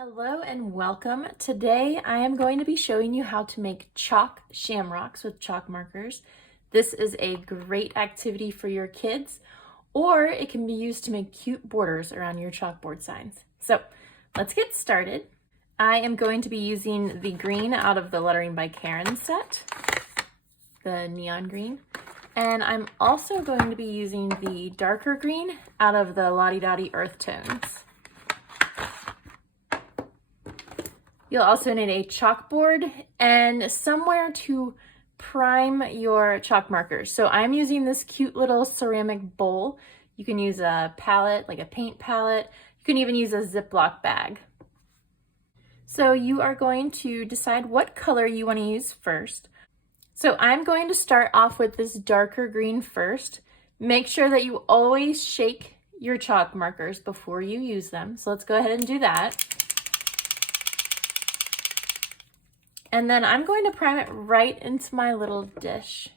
Hello and welcome. Today I am going to be showing you how to make chalk shamrocks with chalk markers. This is a great activity for your kids, or it can be used to make cute borders around your chalkboard signs. So let's get started. I am going to be using the green out of the Lettering by Karen set, the neon green. And I'm also going to be using the darker green out of the Loddie Doddie earth tones. You'll also need a chalkboard and somewhere to prime your chalk markers. So I'm using this cute little ceramic bowl. You can use a palette, like a paint palette. You can even use a Ziploc bag. So you are going to decide what color you want to use first. So I'm going to start off with this darker green first. Make sure that you always shake your chalk markers before you use them. So let's go ahead and do that. And then I'm going to prime it right into my little dish.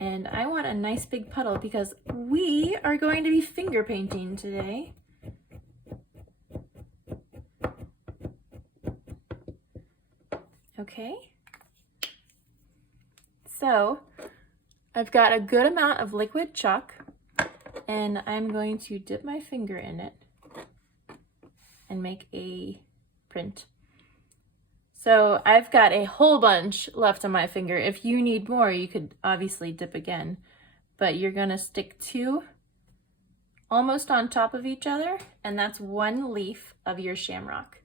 And I want a nice big puddle because we are going to be finger painting today. Okay. So I've got a good amount of liquid chalk and I'm going to dip my finger in it and make a print. So I've got a whole bunch left on my finger. If you need more, you could obviously dip again, but you're gonna stick two almost on top of each other, and that's one leaf of your shamrock.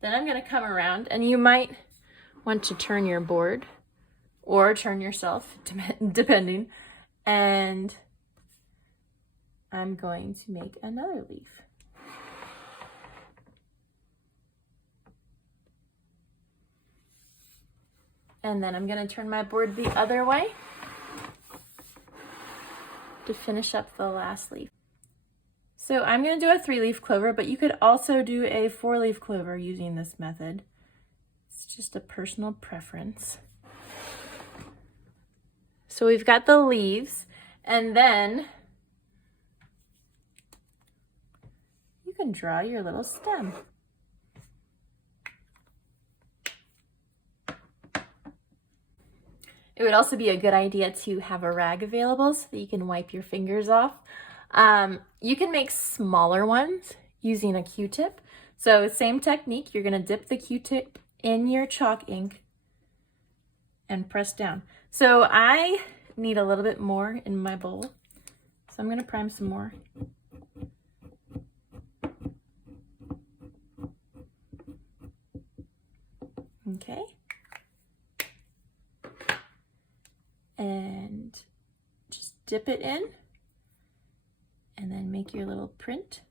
Then I'm gonna come around, and you might want to turn your board or turn yourself, depending, and I'm going to make another leaf. And then I'm going to turn my board the other way to finish up the last leaf. So I'm going to do a 3-leaf clover, but you could also do a 4-leaf clover using this method. It's just a personal preference. So we've got the leaves, and then you can draw your little stem. It would also be a good idea to have a rag available so that you can wipe your fingers off. You can make smaller ones using a Q-tip. So same technique, you're gonna dip the Q-tip in your chalk ink and press down. So I need a little bit more in my bowl. So I'm gonna prime some more. Okay. And just dip it in and then make your little print.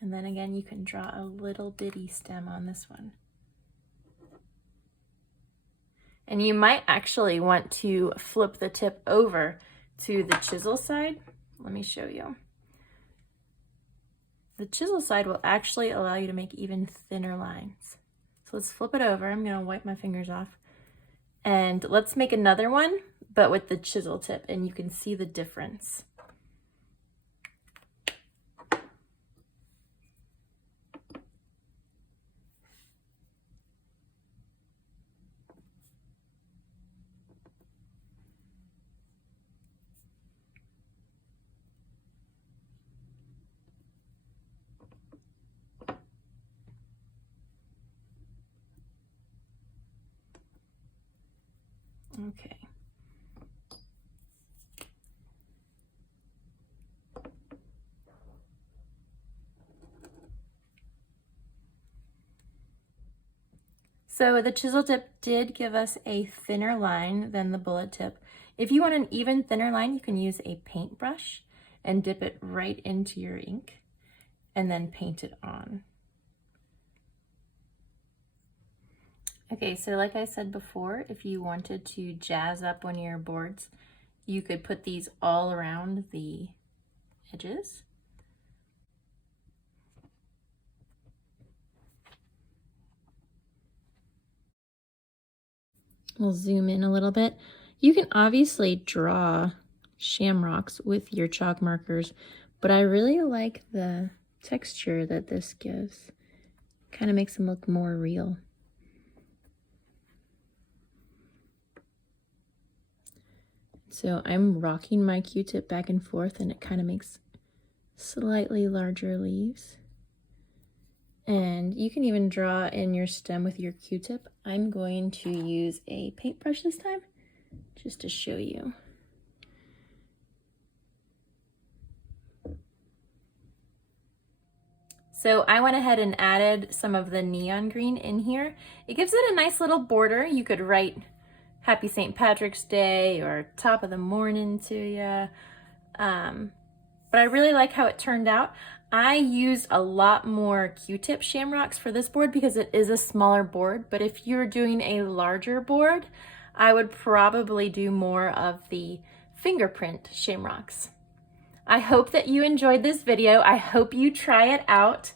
And then again, you can draw a little bitty stem on this one. And you might actually want to flip the tip over to the chisel side. Let me show you. The chisel side will actually allow you to make even thinner lines. So let's flip it over. I'm gonna wipe my fingers off. And let's make another one, but with the chisel tip, and you can see the difference. Okay. So the chisel tip did give us a thinner line than the bullet tip. If you want an even thinner line, you can use a paintbrush and dip it right into your ink and then paint it on. Okay, so like I said before, if you wanted to jazz up one of your boards, you could put these all around the edges. We'll zoom in a little bit. You can obviously draw shamrocks with your chalk markers, but I really like the texture that this gives. Kind of makes them look more real. So I'm rocking my Q-tip back and forth, and it kind of makes slightly larger leaves. And you can even draw in your stem with your Q-tip. I'm going to use a paintbrush this time, just to show you. So I went ahead and added some of the neon green in here. It gives it a nice little border. You could write Happy St. Patrick's Day or top of the morning to you. But I really like how it turned out. I used a lot more Q-tip shamrocks for this board because it is a smaller board, but if you're doing a larger board, I would probably do more of the fingerprint shamrocks. I hope that you enjoyed this video. I hope you try it out.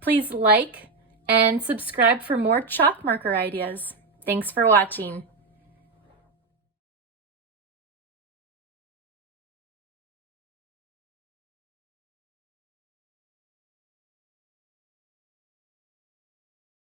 Please like and subscribe for more chalk marker ideas. Thanks for watching.